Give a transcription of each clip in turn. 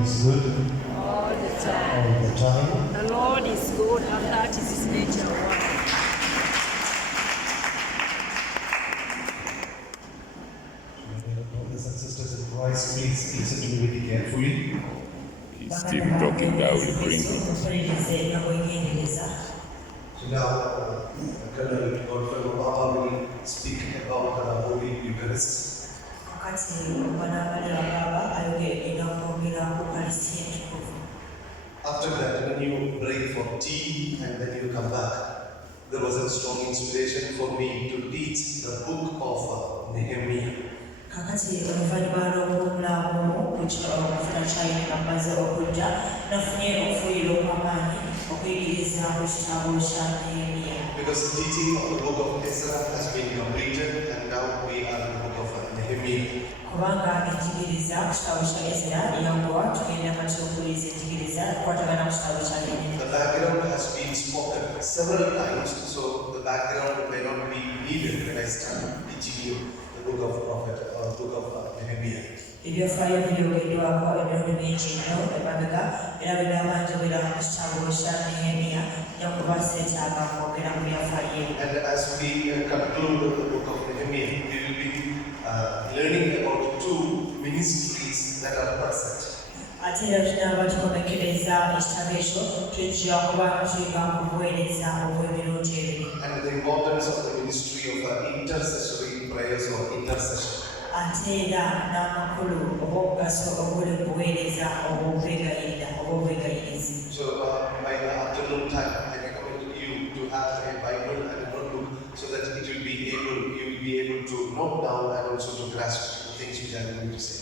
is good all the time. all the time. The Lord is good, and that is His nature. Brothers and sisters in Christ, please listen to me very carefully. He's still talking now, drinking. So now, Colonel Godfrey Baba will speak about the Holy Eucharist. After that, when you break for tea and then you come back, there was a strong inspiration for me to teach the book of Nehemiah. Because teaching of the book of Ezra has been completed and now we are in the book of Nehemiah. The background has been spoken several times, so the background may not be needed when I start teaching you the book of Prophet or book of Nehemiah. And as we conclude the book of Nehemiah, we will be learning about two ministries that are present. And the importance of the ministry of intercessory prayers or intercession. So by the afternoon time, I recommend you to have a Bible and a notebook so that you will be able to note down and also to grasp the things which I am going to say.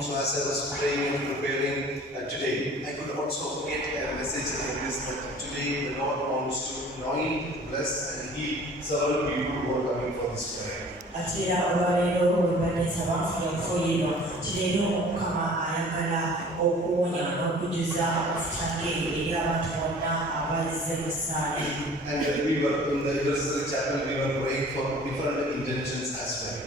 So as I was praying and preparing today, I could also get a message like this that today the Lord wants to anoint, bless and heal several people who are coming for this prayer. And we were in the Eucharist chapel, we were praying for different intentions as well.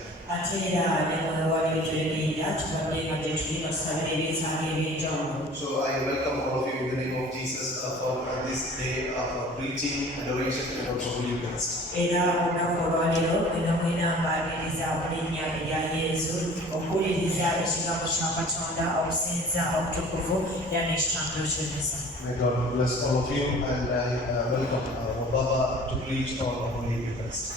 So I welcome all of you in the name of Jesus for this day of preaching, adoration and also Holy Eucharist. May God bless all of you and I welcome Baba to preach on the Holy Eucharist.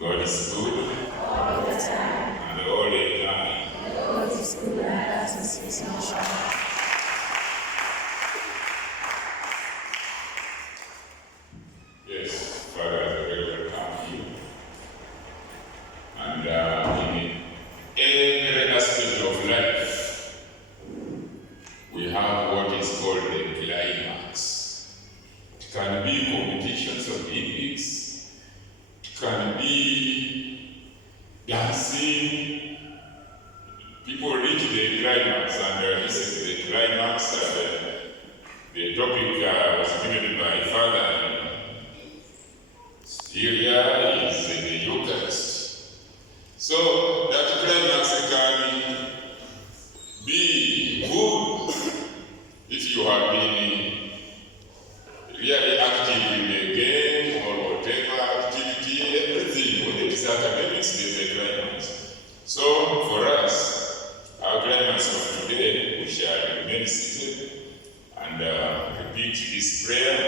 God is good All the time. and all the time. The Lord is good, and that is His nature. Yes, Father, I very welcome you. And in every aspect of life, we have what is called the climax. It can be competitions of Olympics, it can be dancing. People reach the climax, and this is the climax. The topic was given by Father. Here is the Eucharist. So that climax can be good if you have been really active in the game or whatever activity, everything, whether it is academics, there is a climax. So for us, our climax of today, we shall remain seated and repeat this prayer,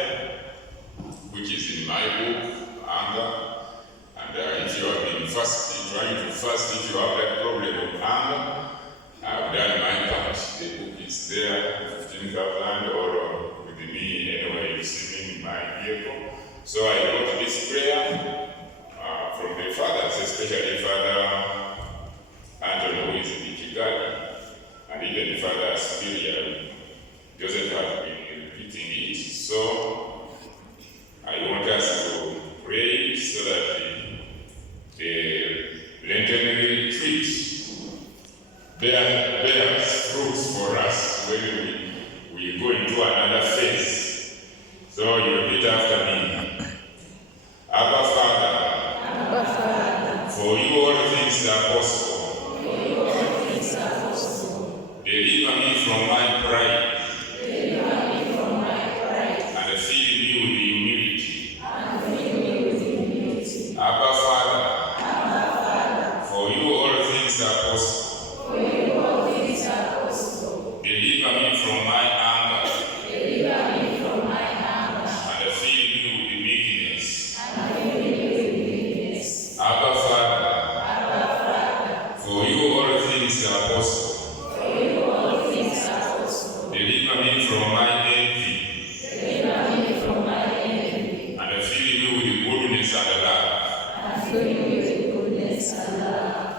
which is in my book, Anger. And if you have been trying to fast, if you have that problem of anger, I've done my part. The book is there, 15,000, or with me anyway, receiving my vehicle. So I wrote this prayer from the fathers, especially Father Anthony, who is in Kigali, and even Father Superior, Joseph has been repeating it. So I want us to pray so that the Lenten retreat bears fruits for us when we go into another phase. So you repeat after me. Abba Father, for you all things are possible. Deliver me from my pride. And fill me with humility. Abba Father, for you all things are possible. Deliver me from my anger. And fill me with meekness. Abba Father, for you all things are possible. Deliver me from my envy. And fill me with goodness and love.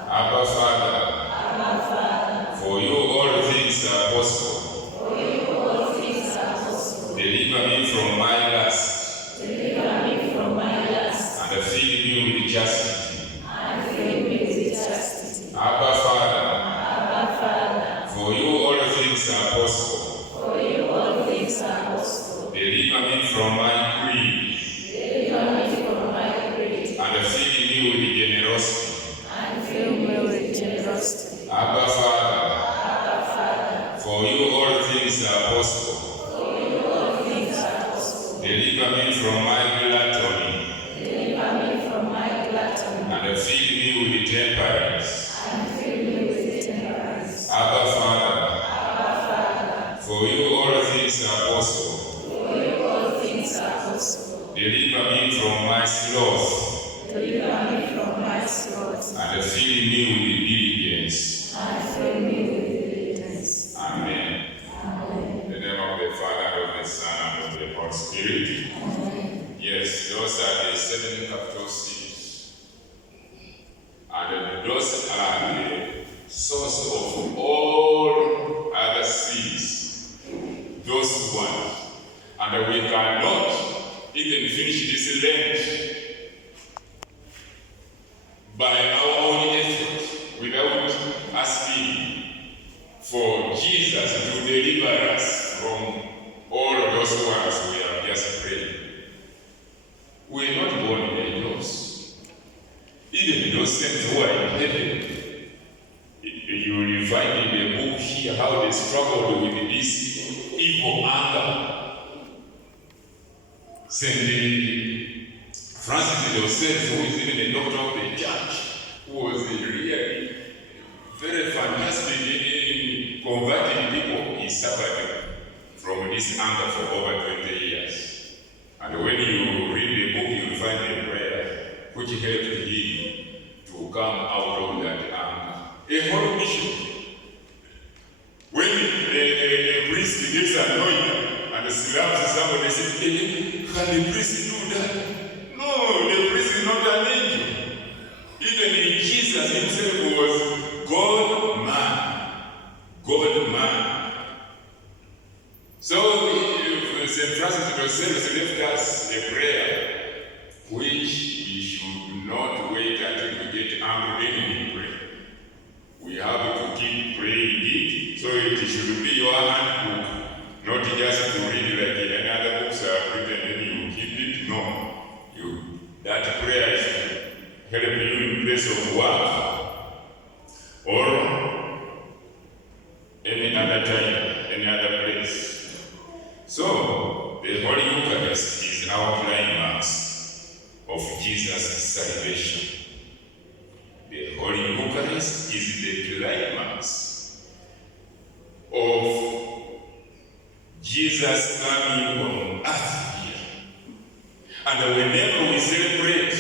Abba Father, for you all things are possible. Deliver me from my lust. And fill me with chastity. Abba Father, for you all things are possible. Deliver me from my greed. And fill me with generosity. Abba Father, for you all things are possible. Deliver me from my gluttony. And fill me with temperance. Abba Father, for you all things are possible. Deliver me from my sloth. And fill me with diligence. Amen. In the name of the Father, of the Son, and of the Holy Spirit. Yes, those are the 7 capital cities. And those are the source of all other seeds. Those ones. And we cannot even finish this Lent by our own effort without asking for Jesus to deliver us from all of those ones we have just prayed. We are not born angels. Even those saints who are in heaven, you will find in the book here how they struggled with this evil anger. Saint Francis de Sales, who is even a doctor of the church, who was really very fantastic in converting people, he suffered from this anger for over 20 years. And when you read the book, you will find a prayer which helped him to come out of that anger. A whole mission. When a priest gets annoyed and slaps somebody, they say, can the priest do that? No, the priest is not an angel. Even Jesus himself was God-man. God-man. So, St. Francis de Sales left us a prayer which we should not wait until we get angry then we pray. We have to keep praying it, so it should be your handbook, not just to read like any other books are written and you keep it. No. That prayer is to help you in place of work or any other time, any other place. So, the Holy Eucharist is our climax of Jesus' salvation. The Holy Eucharist is the climax of Jesus coming on earth here. And whenever we celebrate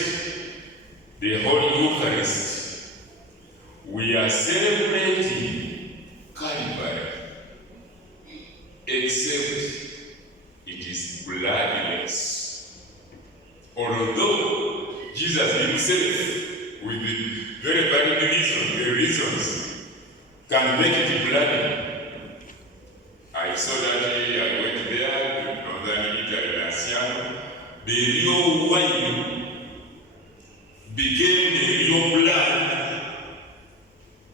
the Holy Eucharist, we are celebrating Calvary, except it is bloodless. Although Jesus himself, with the very valid reasons, can make it bloody, I saw that I went there, northern Italy, Laciano. The real wine became the real blood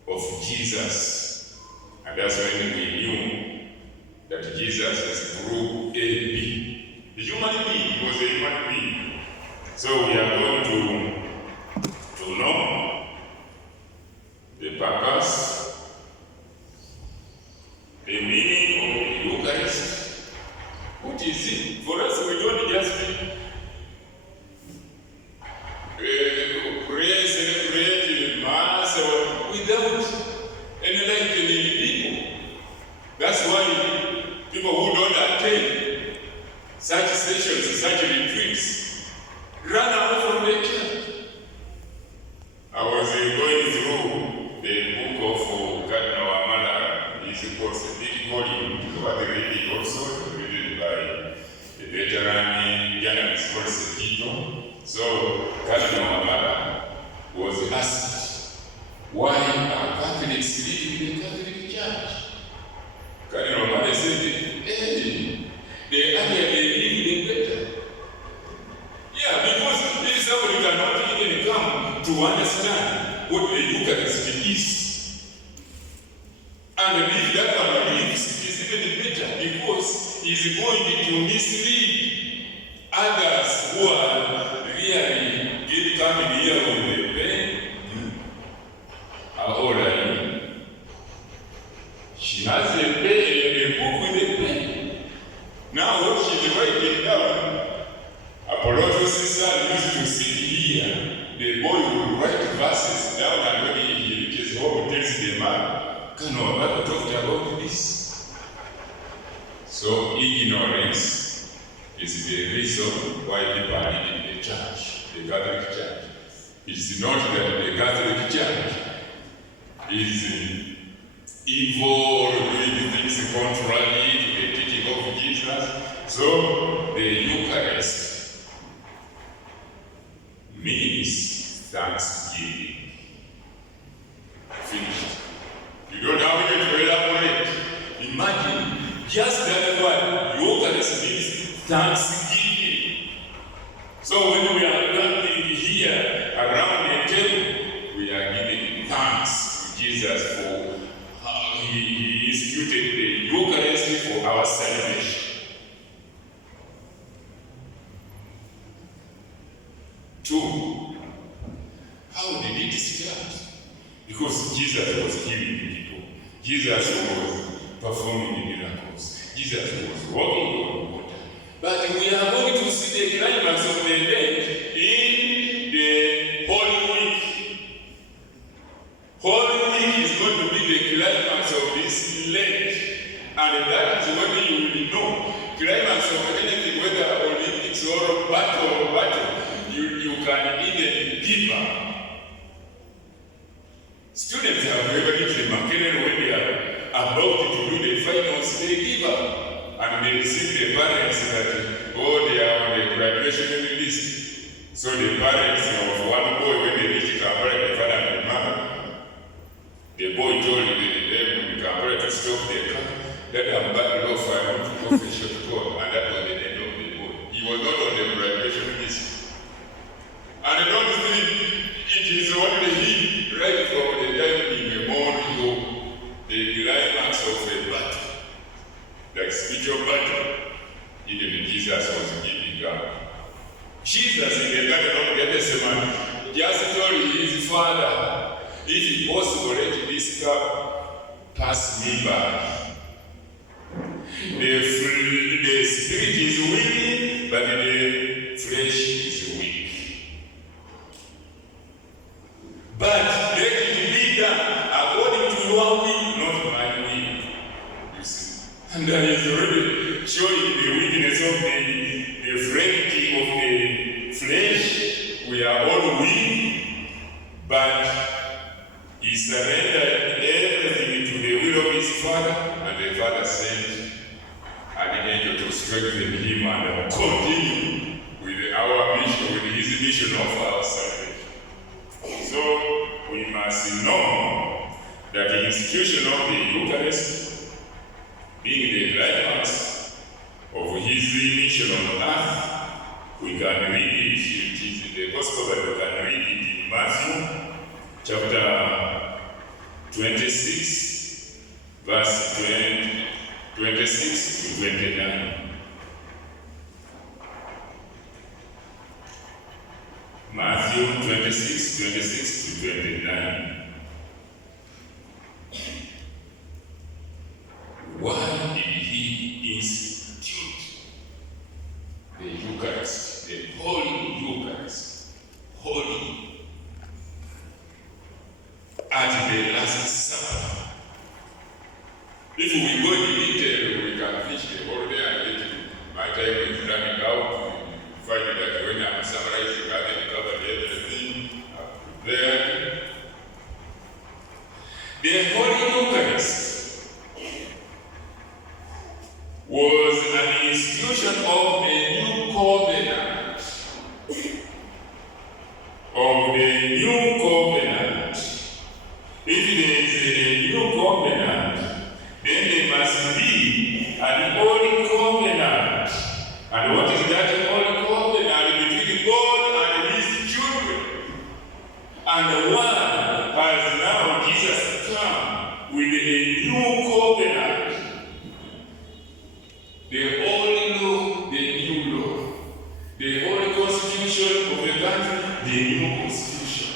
of Jesus. And that's when we knew that Jesus is group AB. The human being, he was a human being. So we are going to know the purpose, the meaning of the Eucharist. What is it? For us, we don't just pray, celebrate, mass, without enlightening people. That's why people who don't attend such sessions, such retreats, run away from the church. I was going through the book of Cardinal Amala. It's called Big Volume, what they read also, written by a veteran journalist called Sekito. So Cardinal Amala was asked, why are Catholics leaving the Catholic Church? Cardinal Amala said, hey, the earlier they leave, the better. Yeah, because if somebody cannot even come to understand what the Eucharist is, and if that one believes, it is even better because he is going to mislead others who are really coming here with the pen. How old are you? She has a book with a pen. Now what she's writing down, Apollotus' son used to sit here. The boy would write verses down, and when he reaches home, tells the man, Cardinal Amala talked about this. So ignorance is the reason why people are leaving the church, the Catholic Church. It's not that the Catholic Church is evil, doing things contrary to the teaching of Jesus. So the Eucharist means thanksgiving. Finished. You don't have to elaborate. Imagine just that word, Eucharist means thanksgiving. So when we are gathering here around the table, we are giving thanks to Jesus for how he instituted the Eucharist for our salvation. Two, how did it start? Because Jesus was healing people. Jesus was performing miracles. Jesus was walking on water. But we are going to see the climax of the event in the Holy Week. Holy Week is going to be the climax of this Lent. And that is when you will know climax of anything, whether Olympics or battle, you can even give up. Students have ever reached McKinnon when they are about to do the finals, they give up. And they receive the parents that, they are on the graduation list. So the parents of one boy, when they reach Kampala, the father and the mother, the boy told them in Kampala to stop the car. That I'm back off, I want to go for a short call. And that was the end of the boy. He was not on the graduation list. And I don't think it is only him, right from the time in memorial, the climax of a battle, like spiritual battle, even Jesus was giving up. Jesus in the Garden of Gethsemane just told his Father, if possible, let this cup pass me by. The spirit is willing, but the flesh is weak. But let it be done according to your will, not my will. You see. And that is already showing the weakness of the frailty of the flesh. We are all weak, but he surrendered everything to the will of his Father, and the Father sent an angel to strengthen him and continue with our mission, with his mission of our salvation. So we must know that the institution of the Eucharist, being the his mission on earth. We can read it, it is in the Gospel, but we can read it in Matthew chapter 26, verse 26 to 29. Matthew 26 to 29. Why did he institute the Eucharist, the Holy Eucharist, holy, at the Last Supper? If we go in detail, we can finish the whole day and get my time is running out. You find that when I'm summarizing, I can cover everything there. The Holy Eucharist was an institution of a new covenant. Of the new covenant. If there is a new covenant, then there must be an old covenant. And what is that old covenant? Between God and his children. And one has now Jesus come with a new covenant. The old law, the new law. The old constitution of the country, the new constitution.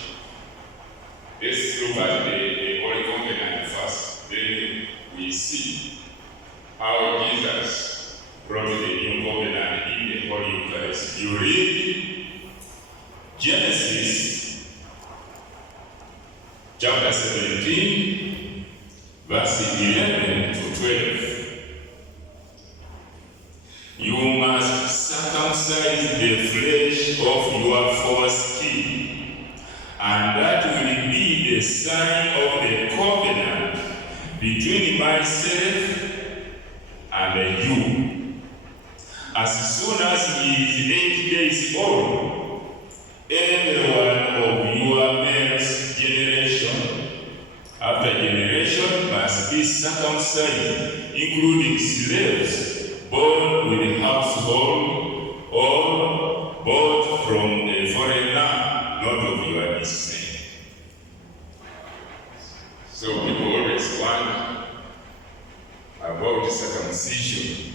Let's look at the old covenant first. Then we see how Jesus brought the new covenant in the Holy Eucharist. You read Genesis chapter 17, verse 11 to 12. You must circumcise the flesh of your foreskin, and that will be the sign of the covenant between myself and you. As soon as he is 8 days old, everyone of your male's generation after generation must be circumcised, including slaves born with a household or bought from a foreign land, not of your descent. So people always wonder about circumcision.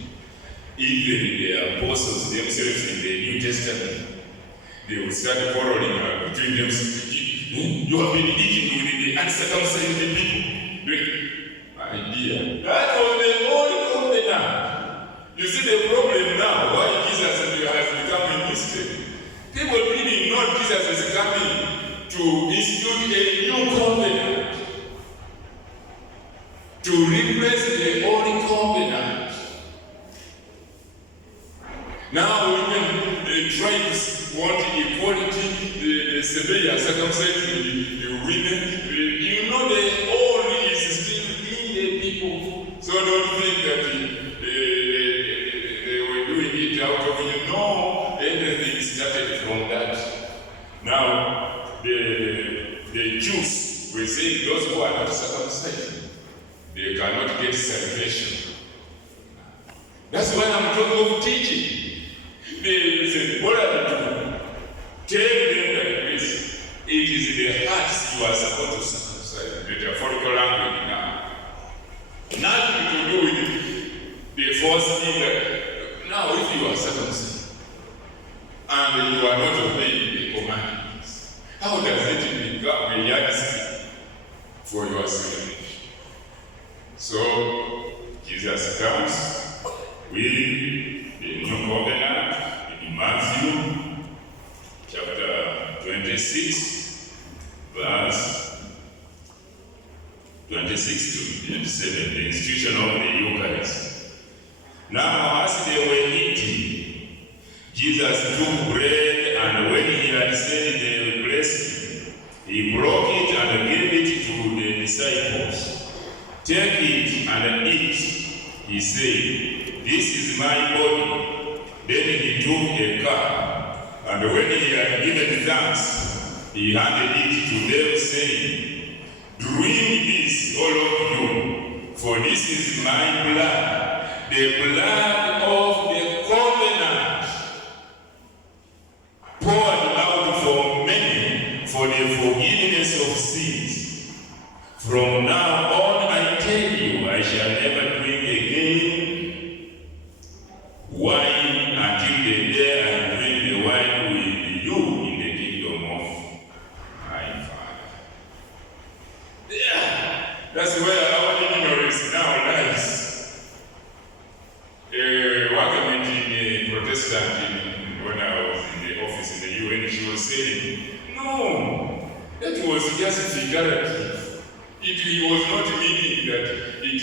Even the apostles themselves in the New Testament, they will start quarreling between themselves. You have been eating with the uncircumcised people. My dear, that was the old covenant. You see the problem now, why Jesus has become a mistake. People really know Jesus is coming to institute a new covenant, to replace the old covenant. Now even the tribes want equality, the severe circumcised, the women. You know the old is still in the people. So don't think that they were doing it out of everything started from that. Now the Jews were saying those who are not circumcised, they cannot get salvation. That's why I'm talking of teaching. They said, what are you doing? Tell them that this, it is the hearts you are supposed to circumcise. Metaphorical language now. Nothing to do with the first thing that, now if you are circumcised and you are not obeying the commandments, how does it become a yardstick for your salvation? So, Jesus comes with the new covenant in Matthew chapter 26, verse 26 to 27, the institution of the Eucharist. Now, as they were eating, Jesus took bread, and when he had said the blessing, he broke it and gave it to the disciples. Take it and eat, he said. This is my body. Then he took a cup, and when he had given thanks, he handed it to them, saying, drink this, all of you, for this is my blood, the blood of the covenant One committee in a Protestant when I was in the office in the UN, she was saying, no, that was just figurative. It was not meaning that it is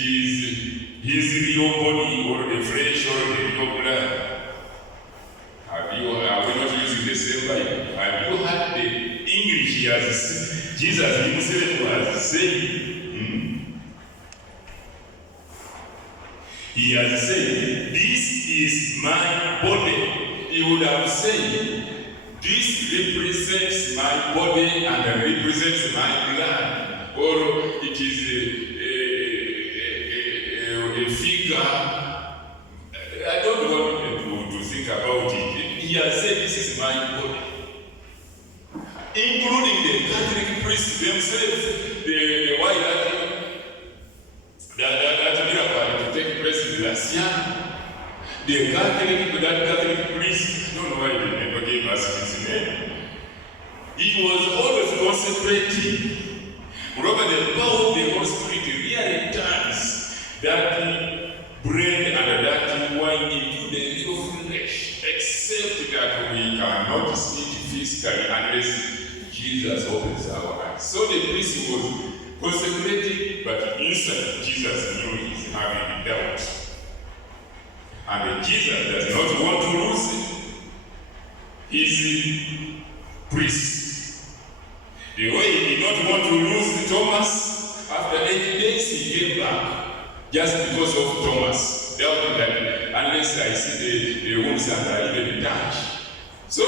his real body or the flesh or the real blood. Are we not using the same Bible? Have you heard the English he has, Jesus himself has said? He has said, this is my body. He would have said, this represents my body and represents my blood. Or it is a figure. I don't want to think about it. He has said, this is my body. Including the Catholic priests themselves, the white that miracle to take place in last year. The Catholic priest, I don't know why they never gave us his name. He was always consecrating. Moreover, the power of the Holy Spirit really turns that bread and that wine into the real flesh, except that we cannot see it physically unless Jesus opens our eyes. So the priest was consecrating, but inside Jesus knew he's having doubt. And Jesus does not want to lose his priest. The way he did not want to lose Thomas, after 8 days he came back just because of Thomas. Doubting that unless I see the wounds and I even touch. So,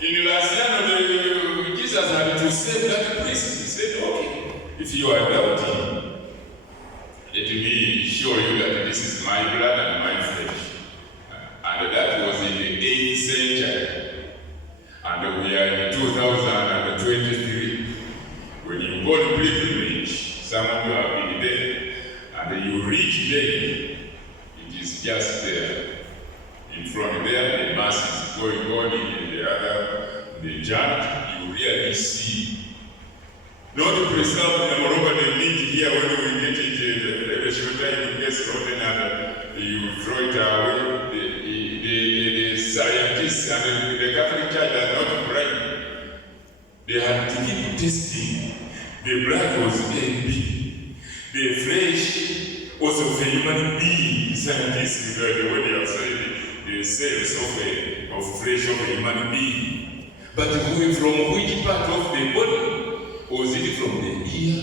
in the last year, Jesus had to save that priest. He said, okay, if you are doubting, let me show you that this is my blood and my flesh. And that was in the 8th century. And we are in 2023. When you go to pilgrimage, some of you have been there, and you reach there, it is just there. In front there, the mass is going on, in the other, the junk, you really see. Not to preserve them over the meat here when we get it, the shooter gets rotten and you throw it away. The scientists and the Catholic Church are not right. They had to keep testing. The blood was AB. The flesh was of a human being. Scientists, the way they have said the cells of flesh of a human being. But from which part of the body? Was it from the ear?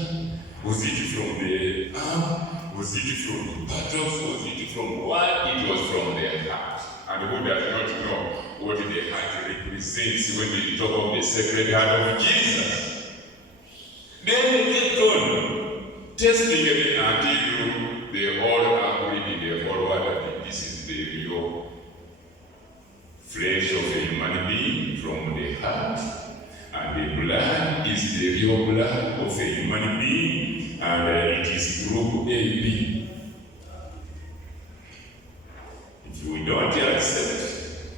Was it from the arm? Was it from the buttocks? Was it from what? It was from the heart. And who does not know what the heart represents when we talk of the sacred heart of Jesus? Then they kept on testing it until they all agreed in the whole world that this is the real flesh of a human being from the heart. And the blood is the real blood of a human being, and it is group AB. If we don't accept,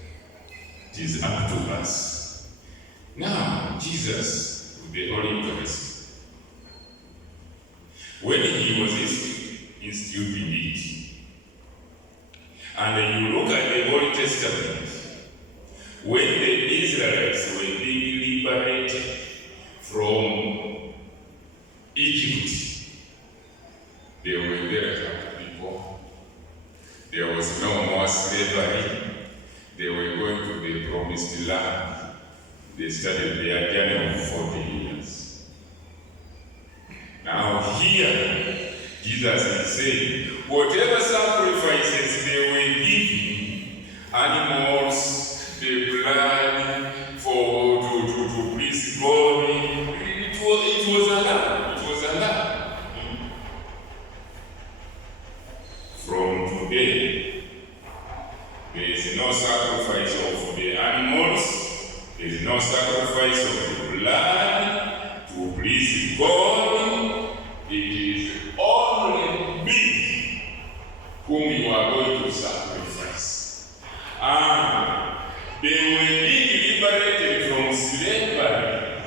it is up to us. Now, Jesus, with the Holy Eucharist, when he was instituting it, and you look at the Old Testament, when the Israelites were being liberated from Egypt, they were very happy people. There was no more slavery. They were going to the promised land. They started their journey of 40 years. Now here, Jesus is saying, whatever sacrifices they were giving, animals, the blood to please God, it was allowed. It was allowed. From today, there is no sacrifice of the animals, there is no sacrifice of the blood to please God. It is only me whom you are going to sacrifice. And they were being liberated from slavery.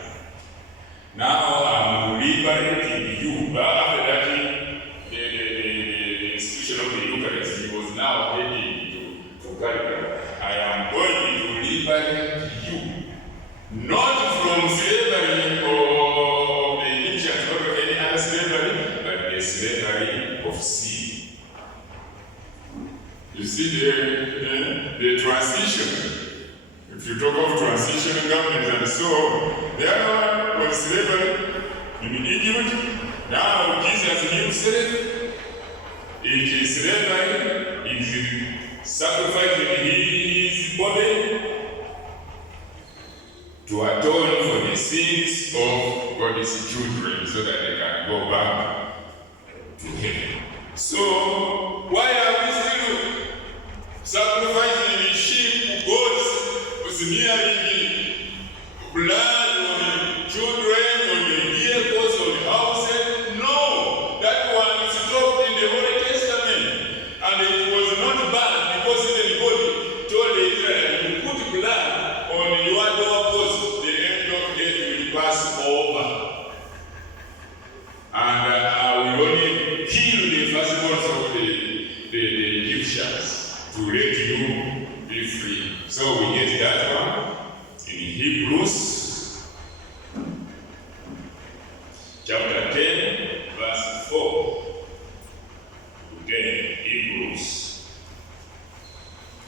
Now I'm liberating you. But after that, the institution of the Eucharist, he was now heading to Calvary. I am going to liberate you, not from slavery of the Egyptians or any other slavery, but the slavery of sin. You see the transition. If you talk of transition governments and so on, the other one was slavery in Egypt. Now Jesus himself, it is slavery, it is sacrificing his body to atone for the sins of God's children so that they can go back to heaven. So, why are we still sacrificing the sheep, goats, smearing blood on the children, on the vehicles, on the houses? No! That one is stopped in the Old Testament. And it was not bad because even God told the Israelites, you put blood on your doorpost, the angel of death will pass over. And I will only kill the firstborns of the Egyptians to let you be free. So we get that one in Hebrews chapter 10, verse 4. Again, Hebrews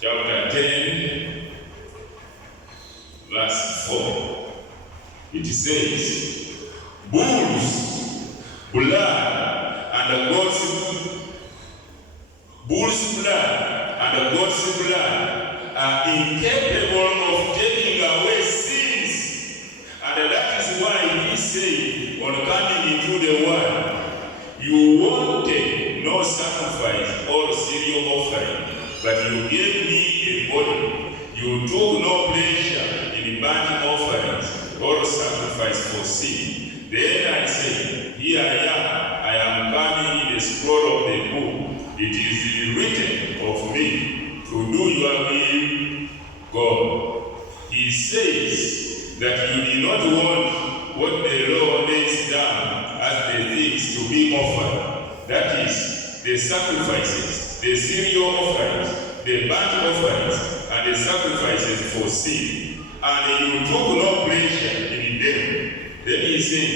chapter 10, verse 4. It says, bull's blood and God's blood are incapable of taking away sins. And that is why he said, on coming into the world, you wanted no sacrifice or cereal offering, but you gave me a body. You took no pleasure in burnt offerings or sacrifice for sin. Then I said, here I am coming in the scroll of the book. It is written of me to do your will, God. He says that you did not want what the law lays down as the things to be offered. That is, the sacrifices, the cereal offerings, the burnt offerings, and the sacrifices for sin. And you took no pleasure in them. Then he said,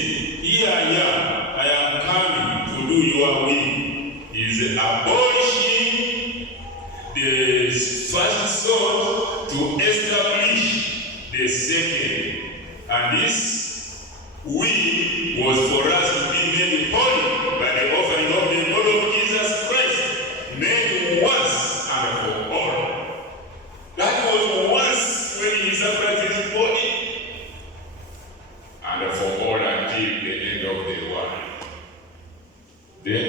here I am coming to do your will. Is abolishing the first sword to establish the second. And this will was for us to be made holy by the offering of the blood of Jesus Christ, made once and for all. That was once when he sacrificed his body, and for all until the end of the world. Then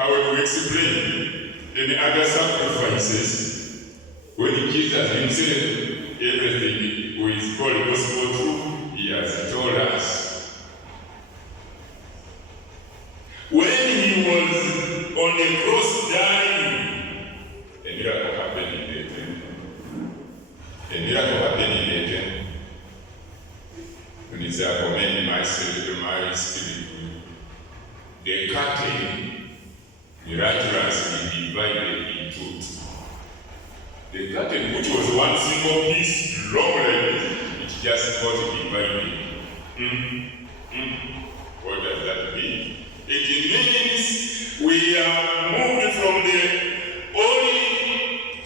how do we explain any other sacrifices when Jesus himself, everything is called gospel truth, he has told us. When he was on the cross dying, a miracle happened in the temple. A miracle happened in the temple. When he said, commend my spirit, the curtain miraculously divided into two. The curtain, which was one single piece, long like this, it just got divided. What does that mean? It means we are moved from the old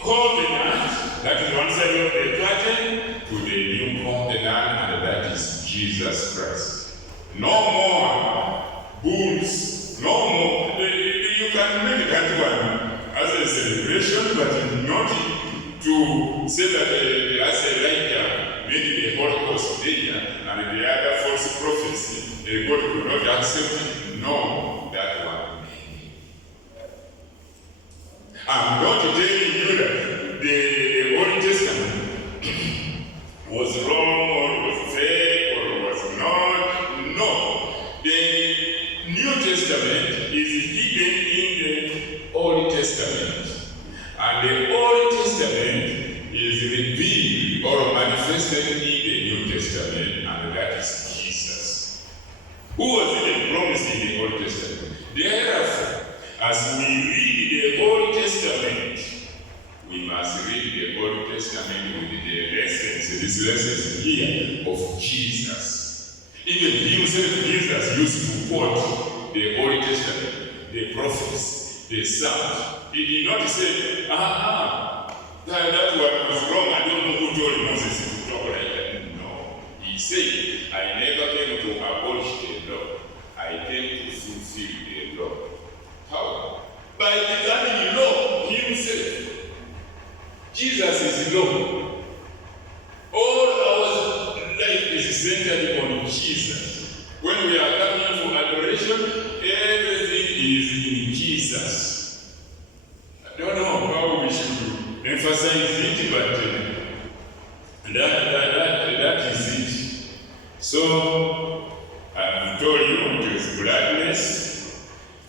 covenant, that is one side of the curtain, to the new covenant, and that is Jesus Christ. No more bulls, no more. You can make that one as a celebration, but not to say that as Elijah made the Holocaust there and the other false prophecy, God could not accept it. No, that one. I'm not telling you that the Old Testament was wrong or was fake or was not. No. The New Testament is hidden in the Old Testament. And the Old Testament is revealed or manifested in the New Testament, and that is Jesus. Who was even promised in the Old Testament? Therefore, as as we read the Old Testament, we must read the Old Testament with the lessons, these lessons here of Jesus. Even himself, Jesus used to quote the Old Testament, the prophets, the Psalms. He did not say, that one was wrong, I don't know who told Moses to talk like that. No. He said, I never came to abolish the law. I came to fulfill the law. How? By becoming law himself. Jesus is law. All our life is centered on Jesus. When we are coming for adoration, everything is in Jesus. I don't know how we should emphasize it, but that is it. So, I've told you it is gladness.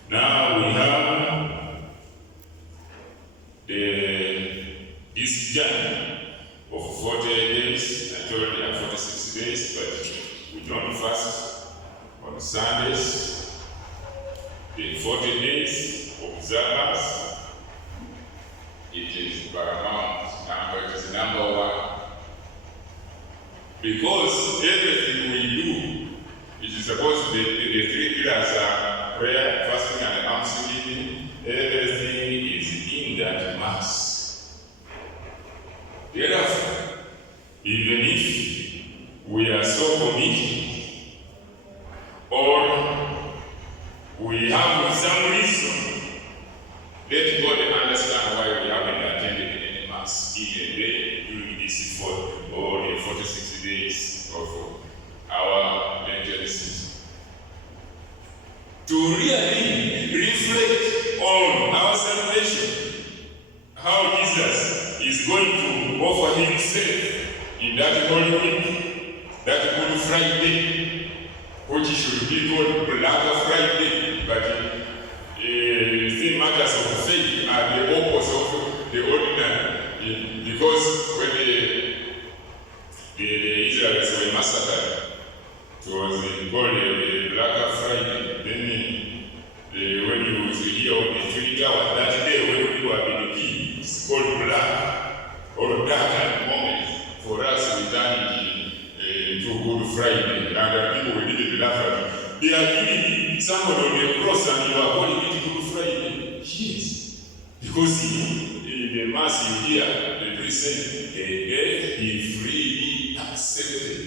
Now we have this journey of 40 days. I told you 46 days, but we don't fast on Sundays. The 40 days observance, it is paramount. It is number one. Because everything we do, it is supposed to be the three pillars are prayer, fasting, and almsgiving. Everything is in that Mass. Therefore, even if we are so committed, or we have some reason, let God understand why we haven't attended any Mass in a day during this 46 days of our Lenten season. To really reflect on our salvation, how Jesus is going to offer himself in that Holy Week, that Good Friday, which should be called Black Friday, but the matters of faith are the opposite of the ordinary, because when the Israelites were massacred, it was called the Black Friday. Then when you hear of the Twin Tower, that day when people have been killed, it's called black or dark moment. For us, we turn it to Good Friday, and people will need to laugh at it. They are killing somebody on the cross and you are calling it Good Friday. Yes. Because in the Mass you hear the priest saying, the death he freely accepted.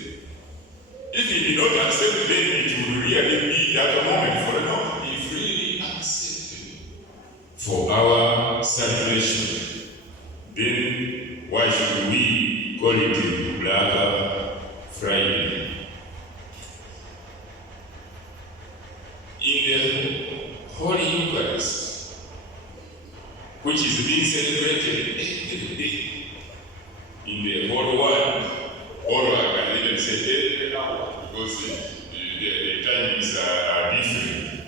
If he did not accept, then it would really be that moment for now. He freely accepted for our salvation. Then why should we call it Black Friday? In the Holy Eucharist, which is being celebrated every day in the whole world, or I can even say every hour, because the timings are different.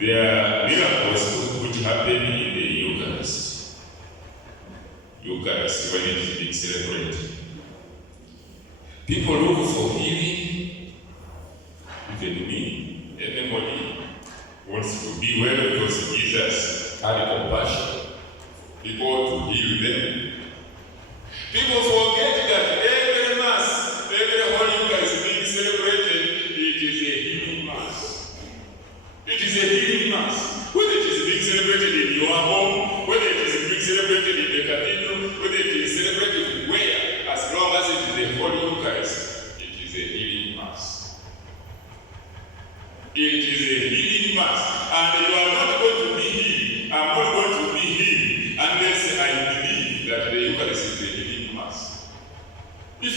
There are miracles which happen in the Eucharist. Eucharist, when it is being celebrated, people look for healing. Even me, anybody wants to be well because Jesus had compassion. People to heal them. People forget that every Mass, every Holy Eucharist being celebrated, it is a healing Mass. It is a healing Mass. Whether it is being celebrated in your home, whether it is being celebrated in the cathedral, whether it is celebrated where, as long as it is a Holy Eucharist, it is a healing Mass. It is a healing Mass. And you are not going to be healed. I'm not going to be healed unless I believe that the Eucharist is a healing Mass. If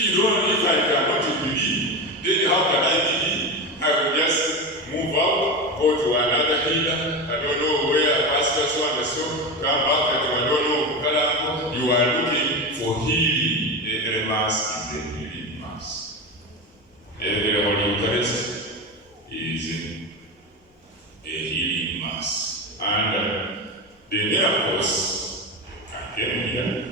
I cannot believe, then how can I believe? I will just move out, go to another healer. I don't know where Pastor so and so, come back, I don't know. You are looking for healing. Every Mass is a healing Mass. Every Holy Eucharist is a healing Mass. And the miracles, I came here.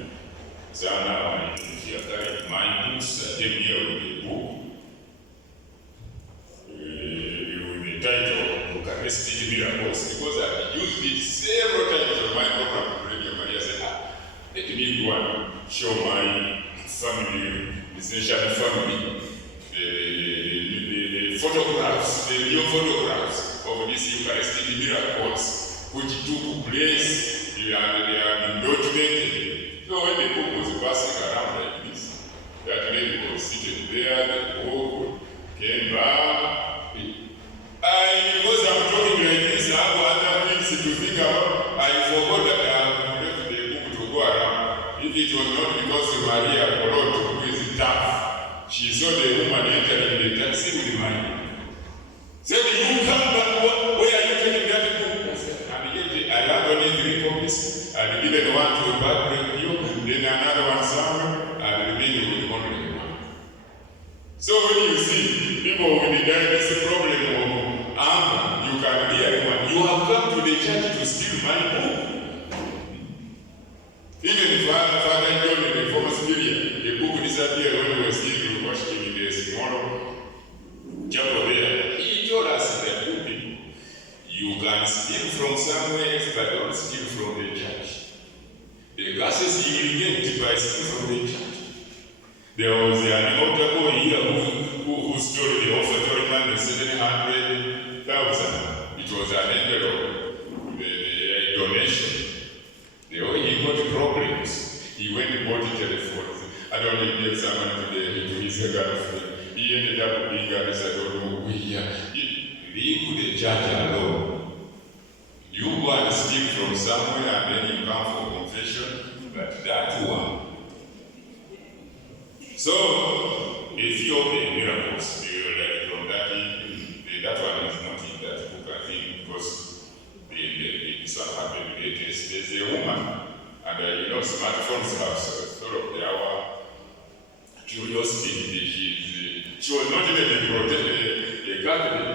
So now, if you are carrying my books, I came here with a book with the title Eucharistic Miracles, because I used it essentially family, the photographs, the real photographs of these Eucharistic miracles which took place, they have been documented. So when the book was passing around like this, that lady was seated there, the book came back. Because I'm talking like this, I have other things to think about. I forgot that I have left the book to go around. If it was not because Maria Colot, who is tough, she saw the woman entering the taxi with money. Said, you come back, where are you taking that book? And yet I have only 3 copies. I given one to a bad review, then another one somewhere, and remaining with only one. So when you see people with this problem of anger, you can be anyone. You have come to the church to steal my book. Even if Father John in the former period, the book disappeared when we were still worshiping in the small chapel there. He told us that you can steal from somewhere else, but don't steal from the church. The curses you will get by stealing from the church. There was an older boy here who stole the offertory money, 700,000. It was an envelope, the donation. The way he got problems, he went and bought a telephone. I don't know if there's someone today to his girlfriend. He ended up being a Mr. Leave the church alone. You go and steal from somewhere and then you come for confession, but that one. So, a few of the miracles, like from that one is not in that book, I think, because this one happened later. There's a woman, and smartphones have sort of our curiosity. She was not even a Catholic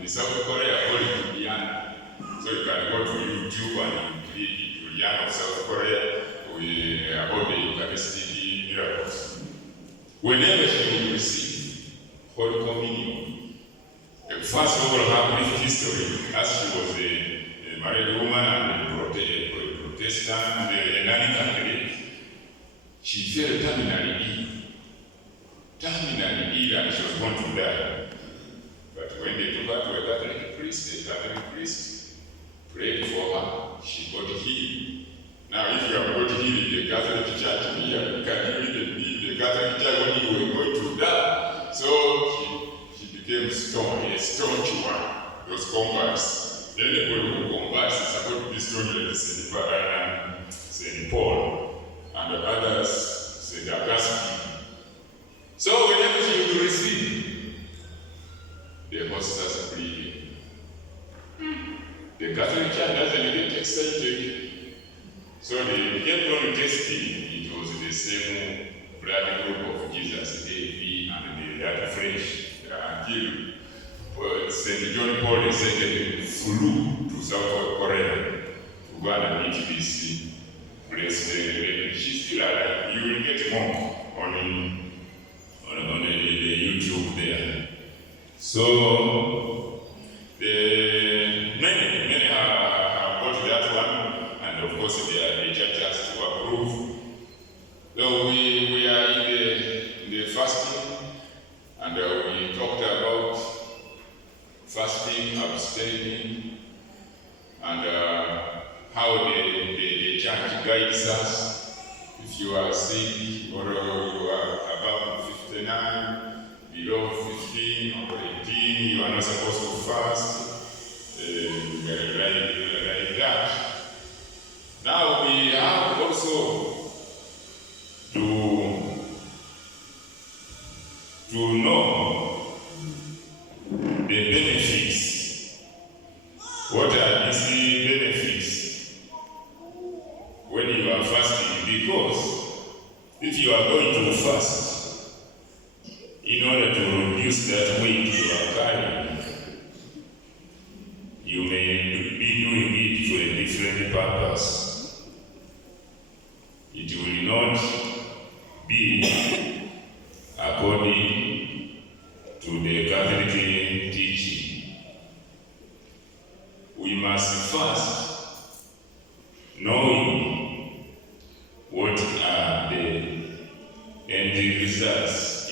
in South Korea called Juliana. So you can go to YouTube and read Juliana of South Korea about the Eucharistic miracles. Whenever she would receive Holy Communion, first of all, her brief history, as she was a married woman and a Protestant and a non-Catholic, she felt terminally ill, and she was going to die. But when they took her to a Catholic priest prayed for her, she got healed. Now, if you have got healed in the Catholic Church here, can you even be the Catholic Church when you were going to die? So she became a staunch one, those converts. Anybody who converts is supposed to be staunch like St. Paul, and the others, St. Augustine. So whenever she would receive, the hostess bleeding. The Catholic Church doesn't get excited. So they kept on testing. It was the same blood group of Jesus, AB, and that flesh, until St. John Paul II flew to South Korea to go and meet this blessed lady. She's still alive. You will get more on the YouTube there. So many have got that one, and of course the church has to approve. So we are in the fasting, and we talked about fasting, abstaining, and how the church guides us. If you are sick, or you are above 59, below 15 or 18, you are not supposed to fast, like that. Now we have also to know the benefits. What are these benefits when you are fasting? Because if you are going to fast, in order to reduce that weight you are carrying, you may be doing it for a different purpose. It will not be according to the Catholic teaching. We must fast knowing what are the end results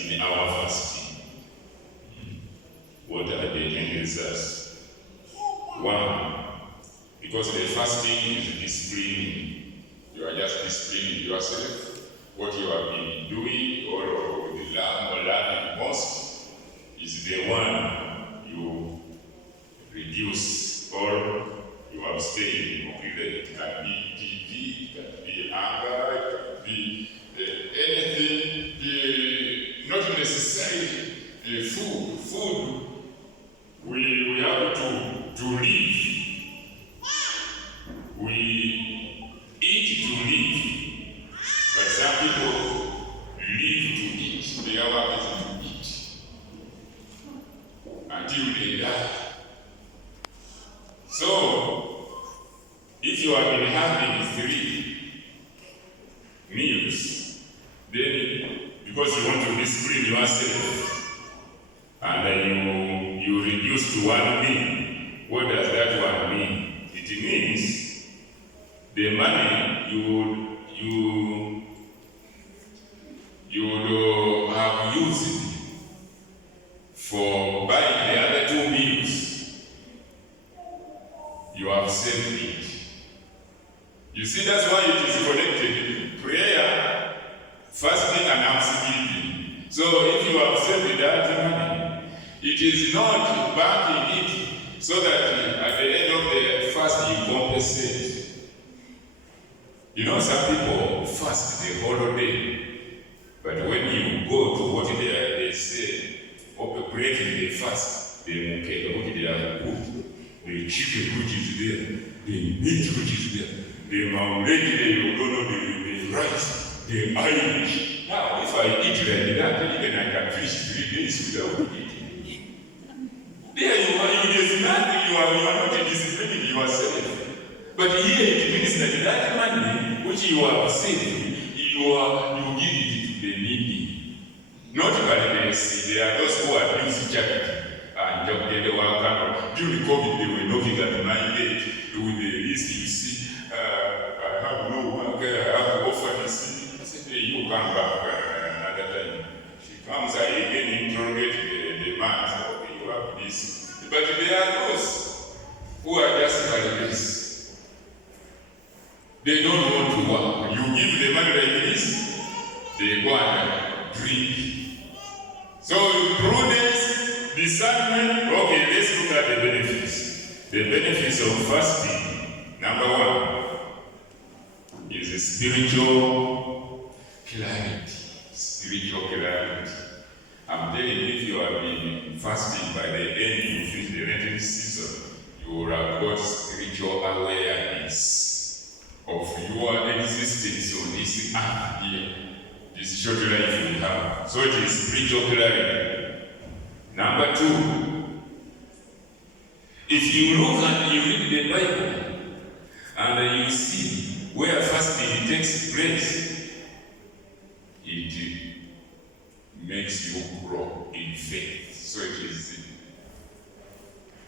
fasting is disciplining. You are just disciplining yourself. What you have been doing, or the love or loving most, is the one you reduce or you abstain. Okay, it can be TV, it can be anger, it can be anything, not necessarily food. Food, we have to live. We eat to live. But some people live to eat. Their work is to eat until they die. So, if you have been having 3 meals, then because you want to discipline yourself, and then you reduce to 1 meal, what does that 1 mean? It means the money you would have used for buying the other 2 meals, you have saved it. You see, that's why it is connected. Prayer, fasting, and almsgiving. So if you have saved that money, it is not banking it so that at the end of the fast you compensate. You know, some people fast the whole day, but when you go to what they say, breaking the fast, they have cooked the chicken which is there, the meat which is there, the mauledi, the rice, the Irish. Now, if I eat like that, then I can finish 3 days without eating. There you are, there's nothing, you are not disciplining yourself. But here it means that money which you have saved, you give it to the needy. Not badness. There are those who abuse charity. And during COVID, they were knocking at my gate with the list. You see, I have no work, I have orphans. I said, hey, you come back another time. She comes, I again interrogate the man. So, okay, you have this. But there are those who are just badness. They don't want to work. You give them money like this, they go and drink. So prudence, discernment, okay, let's look at the benefits. The benefits of fasting, number 1, is spiritual clarity. Spiritual clarity. I'm telling you, if you have been fasting, by the end you finish the Lenten season, you will have got spiritual awareness of your existence on this earth here, this short life we have. So it is spiritual clarity. Number 2, if you look and you read the Bible and you see where fasting takes place, it makes you grow in faith. So it is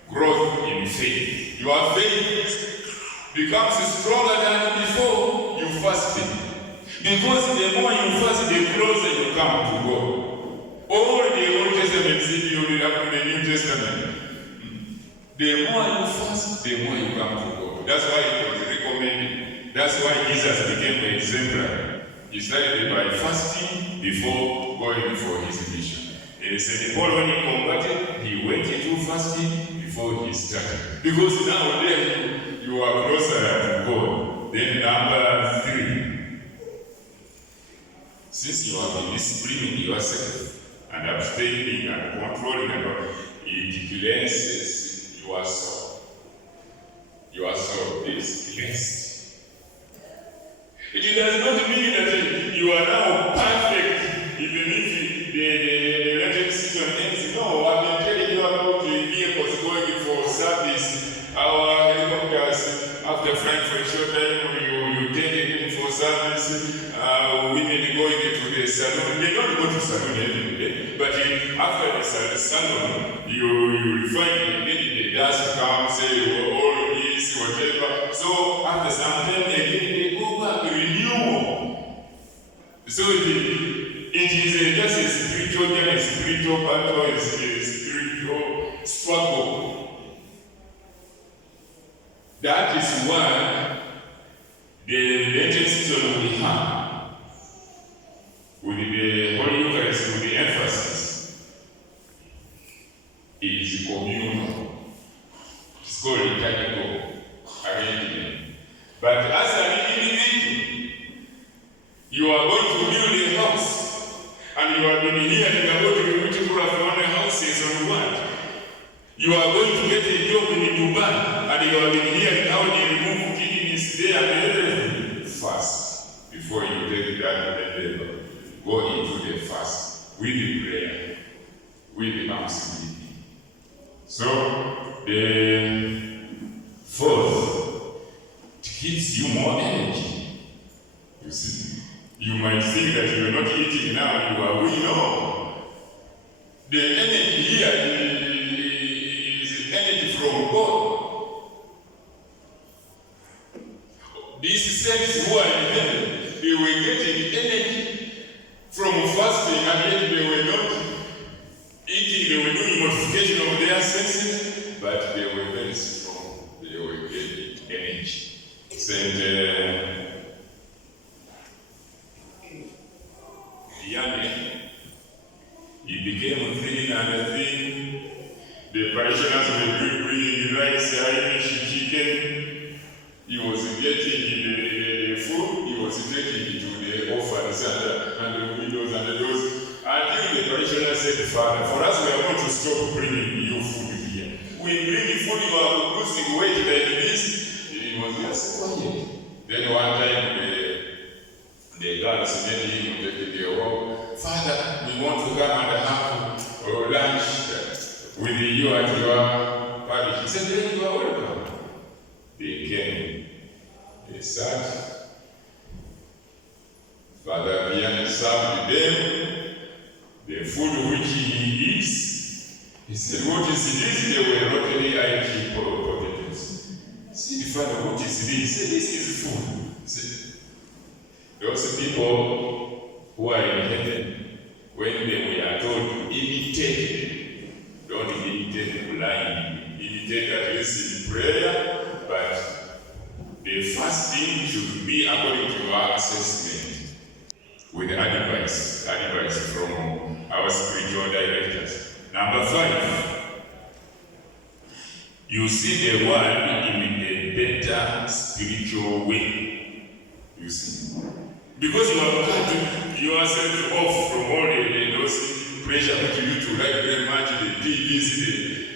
growth in faith. Your faith becomes stronger than before you fasted. Because the more you fast, the closer you come to God. All the Old Testament, see you read up in the New Testament. The more you fast, the more you come to God. That's why it was recommended. That's why Jesus became an exemplar. He started by fasting before going for his mission. And he said, Paul, when he converted, he went into fasting before he started. Because now then you are closer to God. Then number 3, since you have been disciplining yourself and abstaining and controlling and all, it cleanses your soul. Your soul is cleansed. It does not mean that you are now perfect, even if the Lenten season ends. No, I've been telling you about the vehicles going for service. Our helicopters, after flying for a short time, you take it in for service. Women going to the salon. They don't go to salon every day, but after the salon, you will find the dust comes, all this, whatever. So after some time, they go back renewal. So it is just a spiritual journey, a spiritual battle, a spiritual struggle. That is why But as an individual, you are going to build a house, and you have been hearing about the beautiful of houses on what? You are going to get a job in Dubai, and you have been hearing how they remove kidneys there and everything. Fast before you take that endeavor. Go into the fast with the prayer, with the thanksgiving. So the fourth, it gives you more energy. You see, you might think that you are not eating now, you are weak. No. The energy here is energy from God. These saints who are in heaven, they were getting energy from fasting, and yet they were not eating, they were doing modification of their senses, but they were very strong. They were getting energy. Saint he became thin and thin. The parishioners were bringing rice, chicken. He was getting the food, he was taking it to the orphans and the widows and those. Until the parishioners said, Father, for us we are going to stop bringing you food here. We bring food, you are losing weight like this. He was just quiet. Then one time the girls made him take the home. Father, we want to come and have lunch with you at your parish. He said, then you are welcome. They came. They sat. Father Vianney served them the food which he eats. He said, what is this? They were rotary IQ potatoes. See, Father, what is this? He said, this is food. He said, those people who are in heaven, when they were told to imitate, don't imitate blindly. Imitate at least in prayer, but the fasting should be according to our assessment, with advice from our spiritual directors. Number 5, you see the world in a better spiritual way. You see, because you have cut yourself off from all those pressure which you used to like very much, the TVs,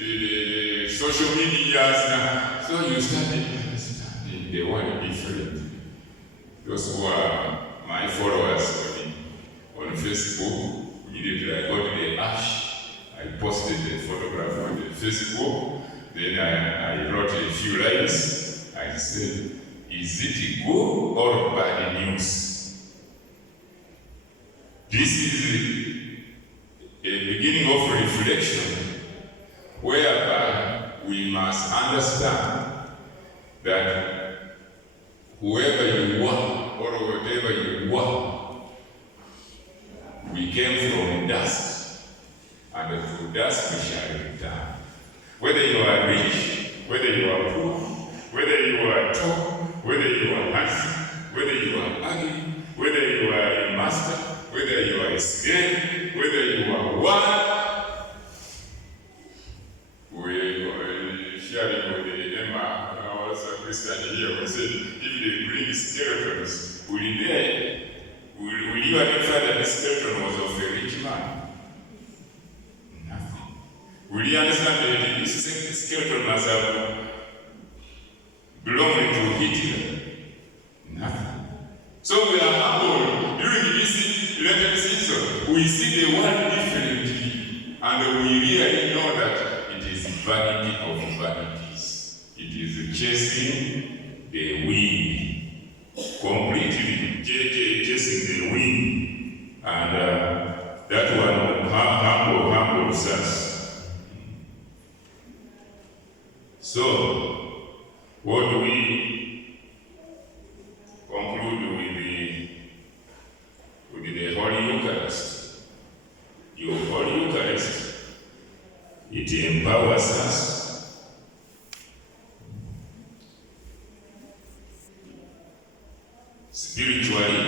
the social medias now. So you started understanding the world different. Those who are my followers on Facebook, immediately I got the ash. I posted the photograph on the Facebook. Then I wrote a few lines. I said, is it good or bad news? This is a beginning of reflection, whereby we must understand that whoever you are or whatever you are, we came from dust, and to dust we shall return. Whether you are rich, whether you are poor, whether you are tall, whether you are handsome, whether you are ugly, whether you are a master, whether you are a slave, whether you are what, we were sharing with the Emma, our Christian here, we said, if they bring skeletons, will you identify that the skeleton was of a rich man? Nothing. Will you understand that this skeleton must have belonged to Hitler? Nothing. So we are humble. During this Lenten season, we see the world differently, and we really know that it is vanity of vanities. It is chasing the wind, completely chasing the wind, and that one humbles us. So, what do we conclude with the Holy Eucharist? Your Holy Eucharist, it empowers us spiritually,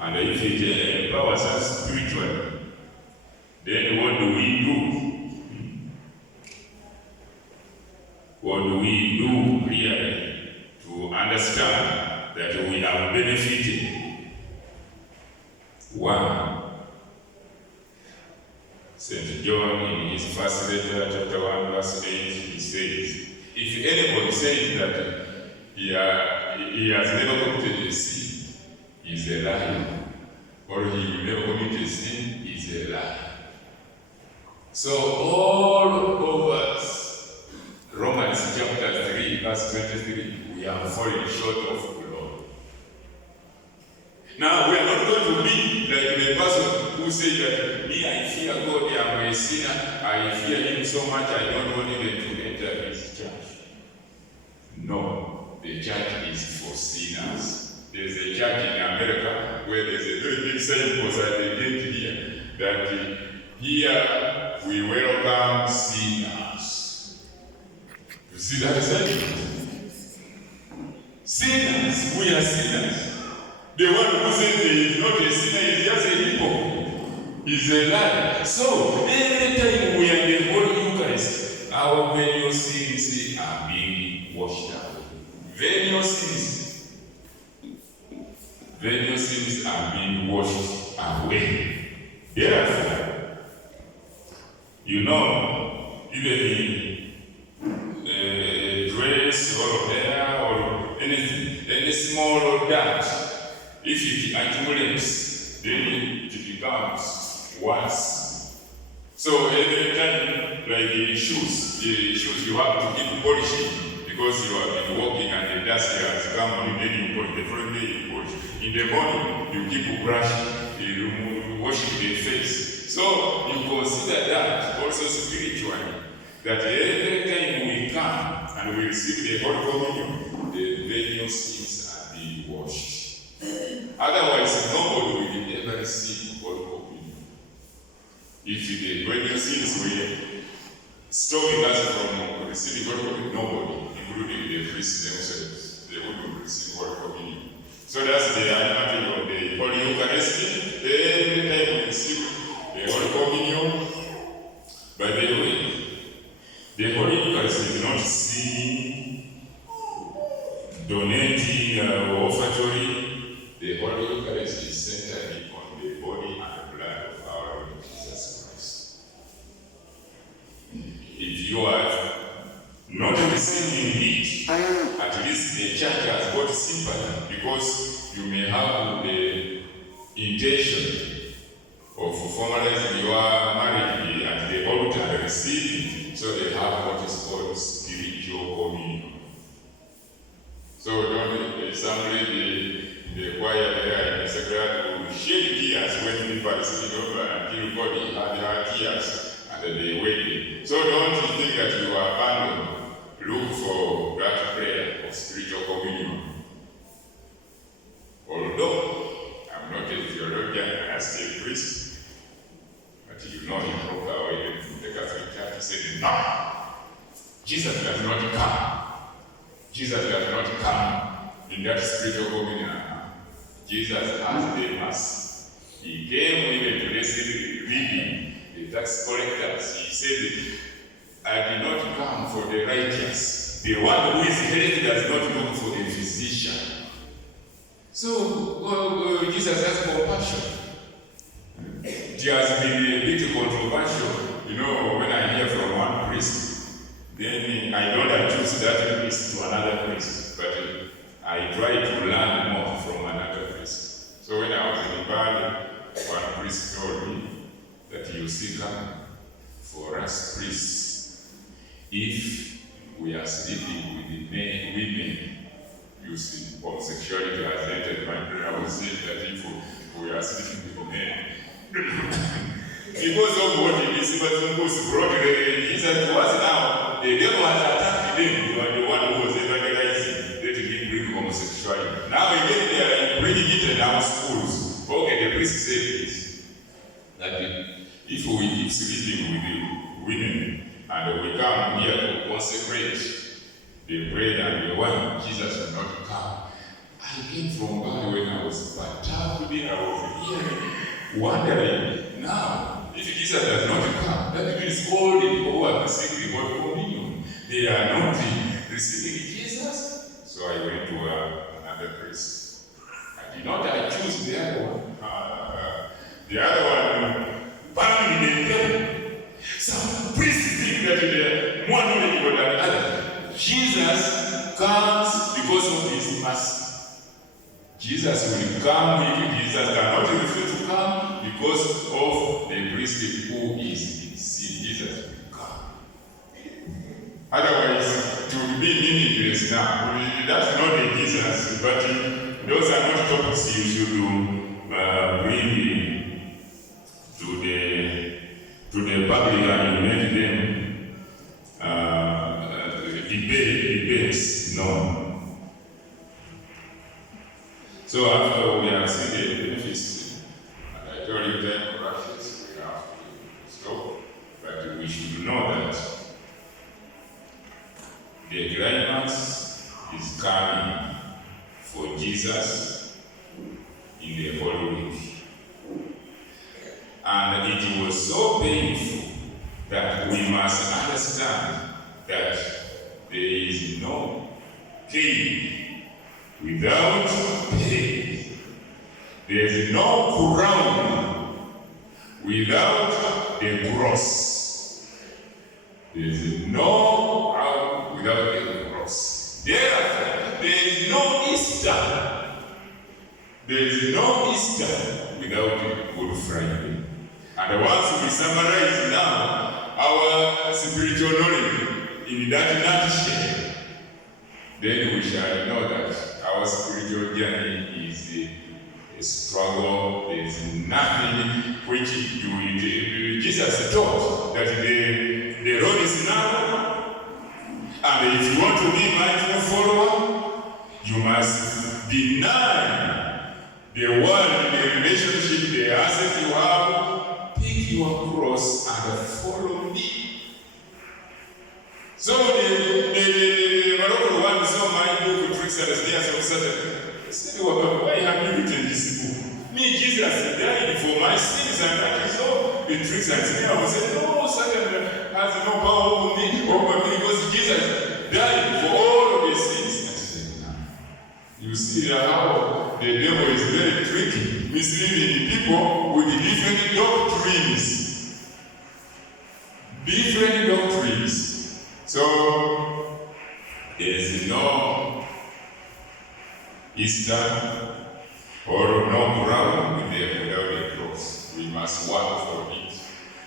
and if it empowers us spiritually, then what do we do? What do we do really? am benefiting. 1. St. John in his first letter, chapter 1, verse 8, he says, if anybody says that he has never committed a sin, he is a liar. Or he will never commit a sin, he is a liar. So all of us, Romans chapter 3, verse 23, we are falling short of glory. Now, we are not going to be like the person who said that, me, I fear God, I am a sinner, I fear Him so much, I don't want even to enter His church. No, the church is for sinners. There's a church in America where there's a very big sign because I did here, that here we welcome sinners. You see that sign? Sinners, we are sinners. The one who says he is not a sinner is just a hypocrite. He's a liar. So, every time we are in the Holy Eucharist, our venial sins are being washed away. Venial sins are being washed away. Therefore, you know, even in dress or hair or anything, any small or dark, if it accumulates, then it becomes worse. So every time, like the shoes you have to keep polishing because you have been walking and the dust has come on, then you polish. The following day you polish. In the morning, you keep brushing, washing the face. So you consider that also spiritually, that every time we come and we receive the Holy Communion, the venial sins are being washed. Otherwise, nobody will ever receive Holy Communion. If the venial sins were stopping us from receiving Holy Communion, nobody, including the priests themselves, they wouldn't receive Holy Communion. So that's the advantage of the Holy Eucharist. Every time we receive the Holy Communion, by the way, the Holy Eucharist is not singing, donating, or offertory. The Holy Eucharist is centered on the body and blood of our Lord Jesus Christ. If you are not receiving it, at least the church has got sympathy because you may have the intention of formalizing your marriage at the altar and receiving, so they have what is called spiritual communion. So don't somebody the choir there in the secretary will shed tears when people are sitting over until God had tears at the wedding. So don't think that you are abandoned. Look for that prayer of spiritual communion. Although I'm not a theologian, I still a priest, but you know he broke away from the Catholic Church and said, no, Jesus does not come. Jesus does not come in that spiritual communion. Jesus has the Mass. He came even to receive reading the tax collectors. He said, I did not come for the righteous. The one who is healthy does not look for the physician. So Jesus has compassion. It has been a bit controversial. You know, when I hear from one priest, then I don't choose that priest to another priest, but I try to learn more from another priest. So when I was in Bali, one priest told me that you see, come for us priests, if we are sleeping with the women, you see, homosexuality has entered my brain. I would say that if we are sleeping with men, because of what it is, but was brought Jesus to us now, the devil has attacked them. You are the one who was evangelizing, let him bring homosexuality. Now again they are bringing it in our schools. Okay, the priest said this, that if we keep sleeping with the women and we come here to consecrate the bread and the wine, Jesus will not come. I came from Bali when I was perturbed, I was hearing, wondering, now, if Jesus does not come, that means all the people who are receiving Holy Communion, they are not receiving Jesus. So I went to another priest. I did not accuse the other one. The other one banged the devil. Some priests think that they are more knowledgeable than others. Jesus comes because of his mercy. Jesus will come. Jesus cannot refuse to come because of the priest who is in sin. Jesus will come. Otherwise, it will be meaningless now. That's not a Jesus, but those are not topics you should bring to the public and make them debates. No. So after we have seen the benefits, and I told you that corruptions, we have to stop, but we should know that the climax is coming for Jesus in the Holy Week. And it was so painful that we must understand that there is no king without pain. There is no crown without the cross. There is no crown without the cross. Therefore, there is no Easter. There is no Easter without Good Friday. And once we summarize now our spiritual knowledge in that nutshell, then we shall know that our spiritual journey is a struggle. There is nothing which Jesus taught that the road is narrow, and if you want to be my true follower, you must deny the world, the relationship, the asset you have. Pick your cross and follow me. So the Moroccan one saw my book, Tricks and Snares of Satan. He said, why have you written this book? Me, Jesus died for my sins, and that is all. The tricks and snares. I said, no, Satan has no power over me because Jesus died for all of the sins. I said, no. You see how the devil is very tricky, misleading people with different doctrines. Different doctrines. So, there is no Easter or no crown without the cross. We must work for it.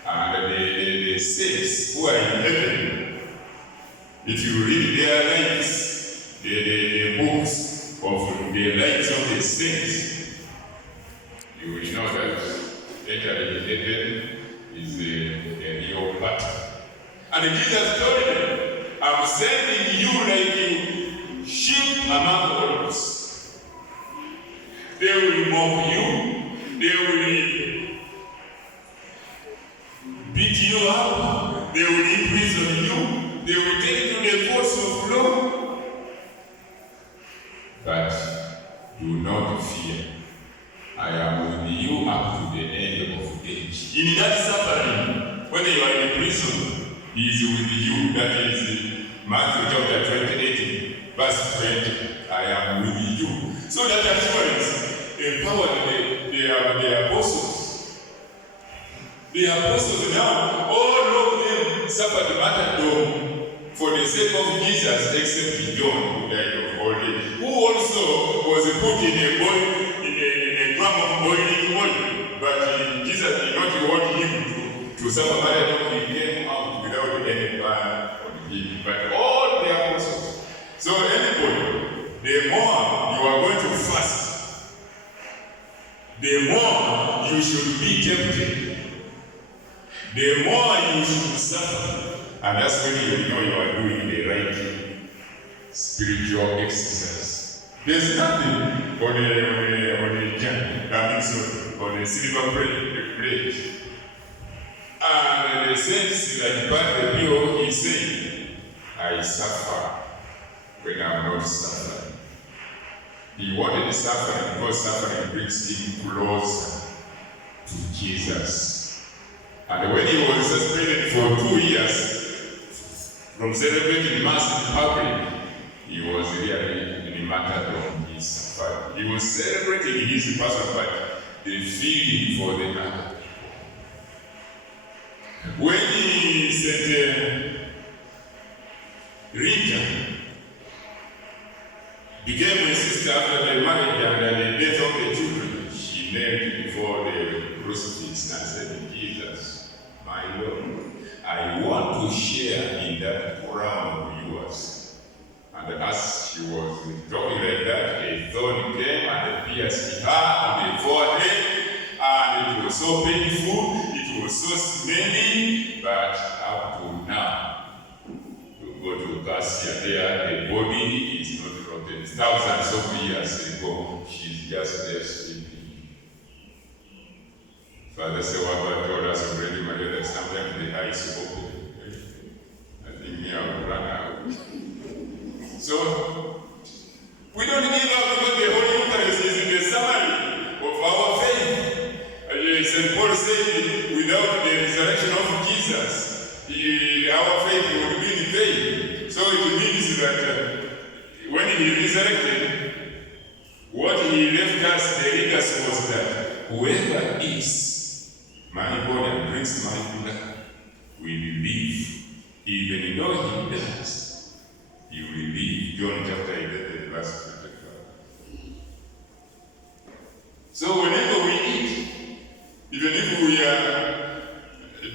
And the saints who are in heaven, if you read their lives, the books of the lives of the saints, you will know that entering heaven is a real battle. And Jesus told them, I'm sending you like sheep among wolves. They will mock you, they will beat you up, they will imprison you, they will take you to the courts of law. But do not fear. I am with you up to the end of age. In that suffering, when you are in prison, he is with you. That is Matthew chapter 28, verse 20. I am with you. So that assurance empowered the apostles. The apostles now, all of them suffered martyrdom for the sake of Jesus, except John, who died of old age, who also was put in a drum of boiling oil. But Jesus did not want him to suffer martyrdom. He came out without any ban on him. But all the apostles. So anybody, the more you are going to fast, the more you should be tempted, the more you should suffer. And that's when you know you are doing the right spiritual exercise. There's nothing on the silver plate. And the saints, like Padre Pio, he said, I suffer when I'm not suffering. He wanted suffering because suffering brings him closer to Jesus. And when he was suspended for 2 years from celebrating Mass in public, he was really in martyrdom. he suffered. He was celebrating his person, but the feeling for the other. When he said, Rita became a sister after the marriage and the death of the children, she knelt before the crucifix and said, Jesus, my Lord, I want to share in that crown of yours. And as she was talking like that, a thorn came and pierced her on the forehead, and it was so painful, it was so smelly, but up to now, to go to Cassia there, the body is not rotten. Thousands of years ago, she's just there sleeping. Father Sewaba told us already, Maria, that sometimes the eyes open. I think we have run out. So, we don't give up because the Holy Eucharist is in the summary of our faith. St. Paul said, without the resurrection of Jesus, our faith would be in vain. So it means that when he resurrected, what he left us, the legacy was that whoever eats my body and drinks my blood will live, even though he dies. He will live. John chapter 11, verse 25. So whenever we eat, even if we are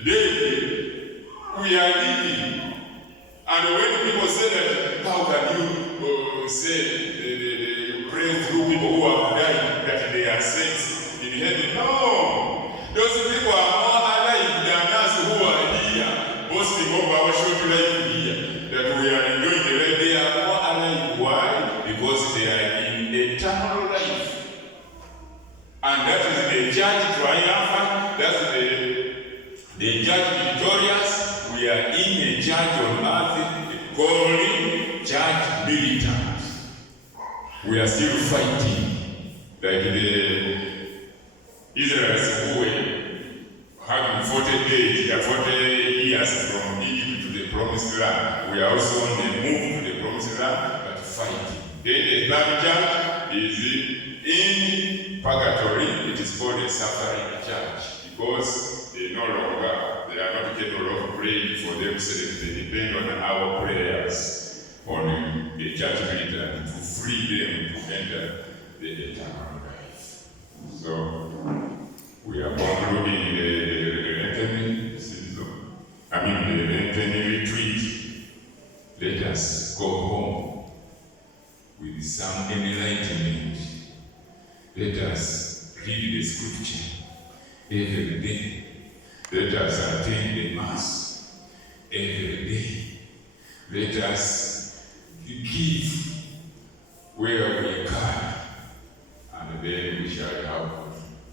dead, we are living. And when people say that, how can you say pray through people who have died that they are saints in heaven? No! Those people are more alive than us who are here, boasting of our short life here, that we are enjoying the life. They are more alive. Why? Because they are in eternal life. And that is the church triumphant, that's the church victorious. We are in a church on earth called church militant. We are still fighting, like the Israelites who were having 40 days, 40 years from Egypt to the promised land. We are also on the move to the promised land, but fighting. Then the third church is in purgatory. It is called a suffering church because they are not capable of praying for themselves. They depend on our prayers on the church militant to free them to enter the eternal life. So we are concluding the Lenten season. The Lenten retreat. Let us go home with some enlightenment. Let us read the scripture every day. Let us attend the Mass every day. Let us give where we can, and then we shall have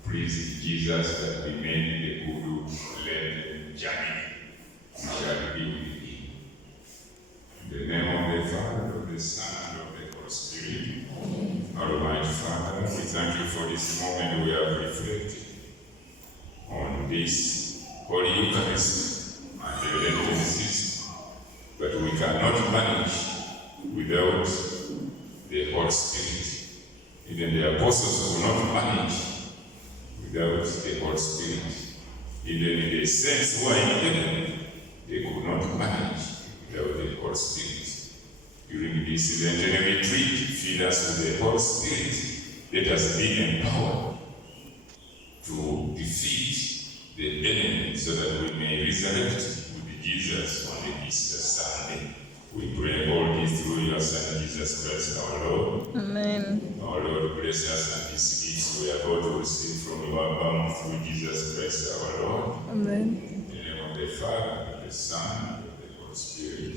praised Jesus that we made the good Lenten journey. We shall be with Him. In the name of the Father, of the Son, and of the Holy Spirit. Almighty Father, we thank you for this moment we have reflected on this Holy Eucharist and the Lenten season. But we cannot manage without the Holy Spirit. Even the apostles could not manage without the Holy Spirit. Even the saints who are in heaven, they could not manage without the Holy Spirit. During this Lenten retreat, fill us with the Holy Spirit. Let us be empowered to defeat the enemy so that we may resurrect with Jesus on the Easter Sunday. We pray all this through your Son, Jesus Christ, our Lord. Amen. Our Lord, bless us and these gifts we are about to receive from your bound through Jesus Christ, our Lord. Amen. In the name of the Father, and of the Son, and of the Holy Spirit.